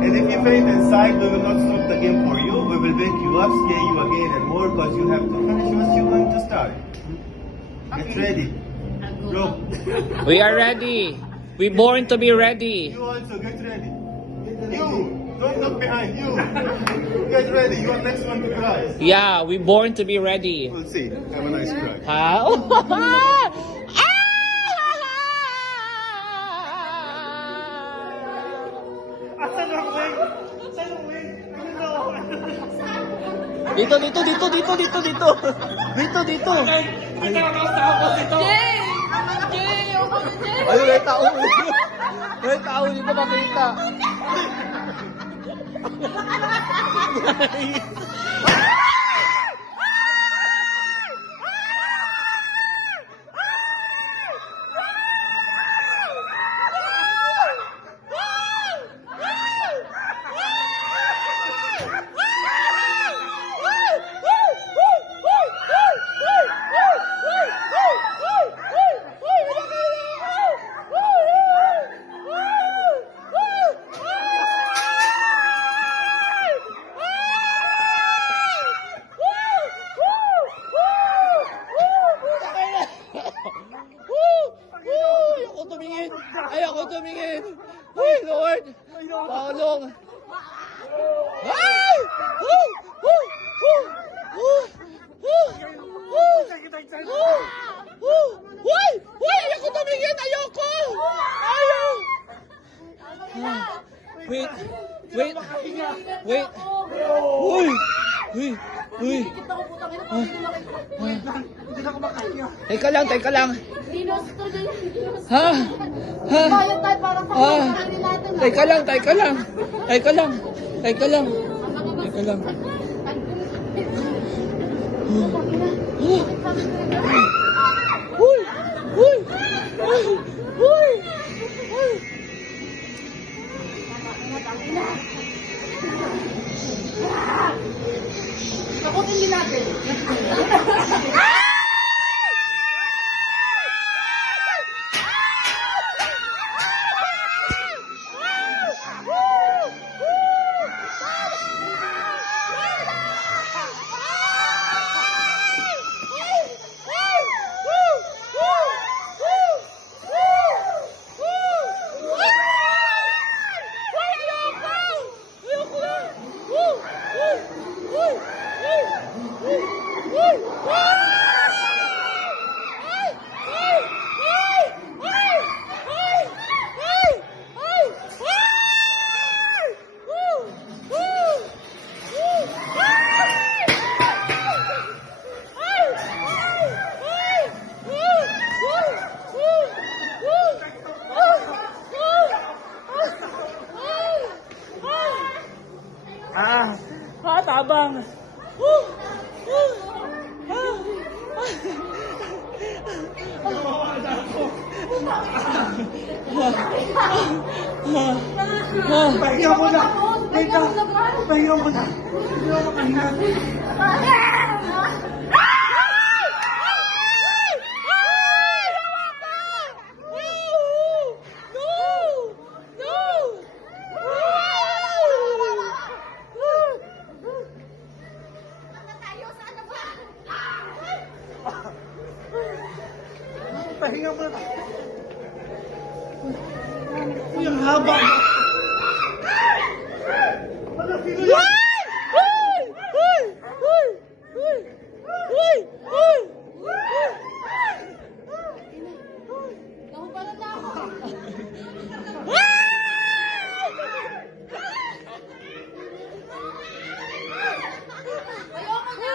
And if you faint inside, we will not stop the game for you. We will wake you up, scare you again and more because you have to finish what you're going to start. Get ready. Go. We are ready. We born to be ready. You also get ready. You. Don't look behind you. Get ready. You are next one to cry. Yeah, we born to be ready. We'll see. Have a nice cry. How? Dito. Ayun, may tao. May tao, hindi ko makita. Ayoko tumingin. Ay, Lord. Tulong. Ay! Ayoko tumingin. Ayoko. Wait. Teka lang. Ha? Bayad tayo para pangalanan natin. Teka lang. Takutin din natin. Tabang. Pahinga mo na! Pahinga mo na! Hindi ako makahinga. Pahinga mo na! Uy, ang haba! Ano, sino yan? Nahubalan na ako. Ayoko na.